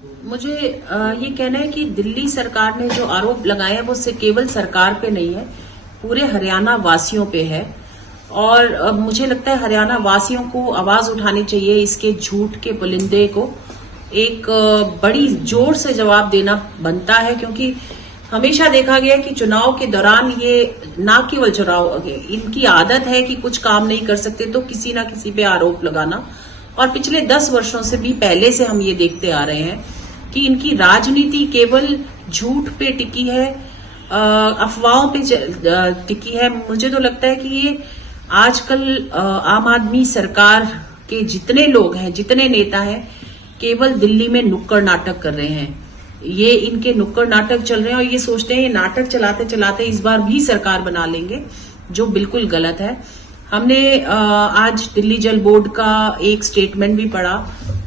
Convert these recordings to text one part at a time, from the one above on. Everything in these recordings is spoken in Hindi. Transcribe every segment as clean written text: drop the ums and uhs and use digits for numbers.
मुझे ये कहना है कि दिल्ली सरकार ने जो आरोप लगाए हैं वो सिर्फ केवल सरकार पे नहीं है, पूरे हरियाणा वासियों पे है। और मुझे लगता है हरियाणा वासियों को आवाज उठानी चाहिए, इसके झूठ के पुलिंदे को एक बड़ी जोर से जवाब देना बनता है। क्योंकि हमेशा देखा गया कि चुनाव के दौरान ये ना केवल चुनाव, इनकी आदत है कि कुछ काम नहीं कर सकते तो किसी ना किसी पे आरोप लगाना। और पिछले 10 वर्षों से भी पहले से हम ये देखते आ रहे हैं कि इनकी राजनीति केवल झूठ पे टिकी है, अफवाहों पे टिकी है। मुझे तो लगता है कि ये आजकल आम आदमी सरकार के जितने लोग हैं, जितने नेता हैं, केवल दिल्ली में नुक्कड़ नाटक कर रहे हैं। ये इनके नुक्कड़ नाटक चल रहे हैं और ये सोचते हैं ये नाटक चलाते चलाते इस बार भी सरकार बना लेंगे, जो बिल्कुल गलत है। हमने आज दिल्ली जल बोर्ड का एक स्टेटमेंट भी पढ़ा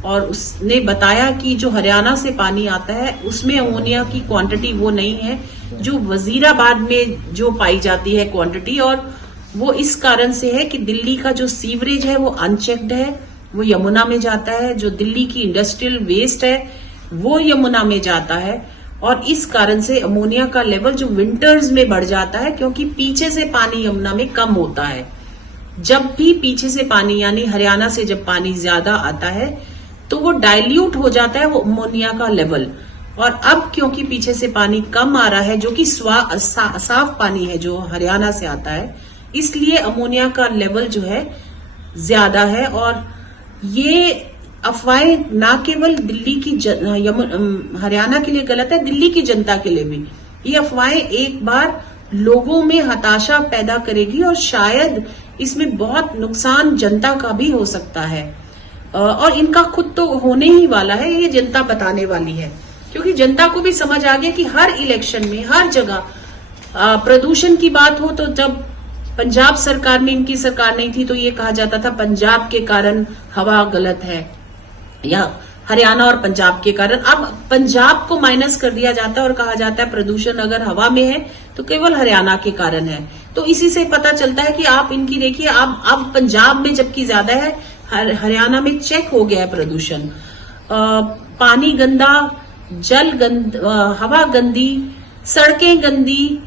और उसने बताया कि जो हरियाणा से पानी आता है उसमें अमोनिया की क्वांटिटी वो नहीं है जो वजीराबाद में जो पाई जाती है क्वांटिटी। और वो इस कारण से है कि दिल्ली का जो सीवरेज है वो अनचेक्ड है, वो यमुना में जाता है। जो दिल्ली की इंडस्ट्रियल वेस्ट है वो यमुना में जाता है और इस कारण से अमोनिया का लेवल जो विंटर्स में बढ़ जाता है, क्योंकि पीछे से पानी यमुना में कम होता है। जब भी पीछे से पानी यानी हरियाणा से जब पानी ज्यादा आता है तो वो डाइल्यूट हो जाता है वो अमोनिया का लेवल। और अब क्योंकि पीछे से पानी कम आ रहा है, जो कि साफ पानी है जो हरियाणा से आता है, इसलिए अमोनिया का लेवल जो है ज्यादा है। और ये अफवाहें ना केवल दिल्ली की हरियाणा के लिए गलत है, दिल्ली की जनता के लिए भी ये अफवाहें एक बार लोगों में हताशा पैदा करेगी और शायद इसमें बहुत नुकसान जनता का भी हो सकता है। और इनका खुद तो होने ही वाला है, ये जनता बताने वाली है। क्योंकि जनता को भी समझ आ गया कि हर इलेक्शन में हर जगह प्रदूषण की बात हो तो जब पंजाब सरकार में इनकी सरकार नहीं थी तो ये कहा जाता था पंजाब के कारण हवा गलत है, या हरियाणा और पंजाब के कारण। अब पंजाब को माइनस कर दिया जाता है और कहा जाता है प्रदूषण अगर हवा में है तो केवल हरियाणा के कारण है। तो इसी से पता चलता है कि आप इनकी देखिए, अब पंजाब में जबकि ज्यादा है, हरियाणा में चेक हो गया है प्रदूषण। पानी गंदा, जल हवा गंदी, सड़कें गंदी,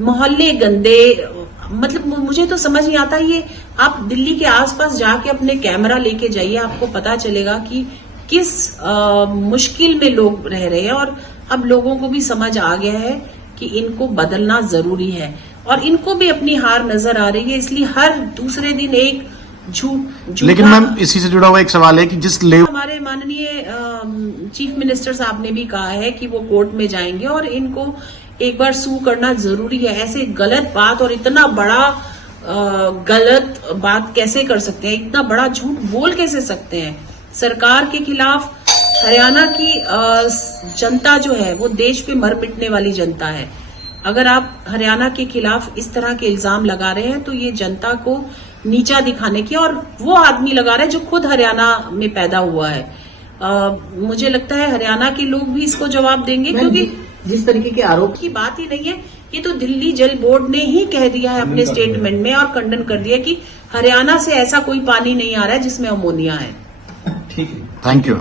मोहल्ले गंदे। मतलब मुझे तो समझ नहीं आता। ये आप दिल्ली के आसपास जाके अपने कैमरा लेके जाइए, आपको पता चलेगा कि किस मुश्किल में लोग रह रहे हैं। और अब लोगों को भी समझ आ गया है कि इनको बदलना जरूरी है और इनको भी अपनी हार नजर आ रही है, इसलिए हर दूसरे दिन एक झूठ। लेकिन मैम इसी से जुड़ा हुआ एक सवाल है कि जिस हमारे माननीय चीफ मिनिस्टर साहब ने भी कहा है कि वो कोर्ट में जाएंगे और इनको एक बार सू करना जरूरी है। ऐसे गलत बात और इतना बड़ा गलत बात कैसे कर सकते हैं, इतना बड़ा झूठ बोल कैसे सकते हैं सरकार के खिलाफ। हरियाणा की जनता जो है वो देश पे मर मिटने वाली जनता है। अगर आप हरियाणा के खिलाफ इस तरह के इल्जाम लगा रहे हैं तो ये जनता को नीचा दिखाने की, और वो आदमी लगा रहा है जो खुद हरियाणा में पैदा हुआ है। मुझे लगता है हरियाणा के लोग भी इसको जवाब देंगे, क्योंकि जिस तरीके के आरोप की बात ही नहीं है। ये तो दिल्ली जल बोर्ड ने ही कह दिया है अपने स्टेटमेंट में और खंडन कर दिया कि हरियाणा से ऐसा कोई पानी नहीं आ रहा है जिसमें अमोनिया है। ठीक है, थैंक यू।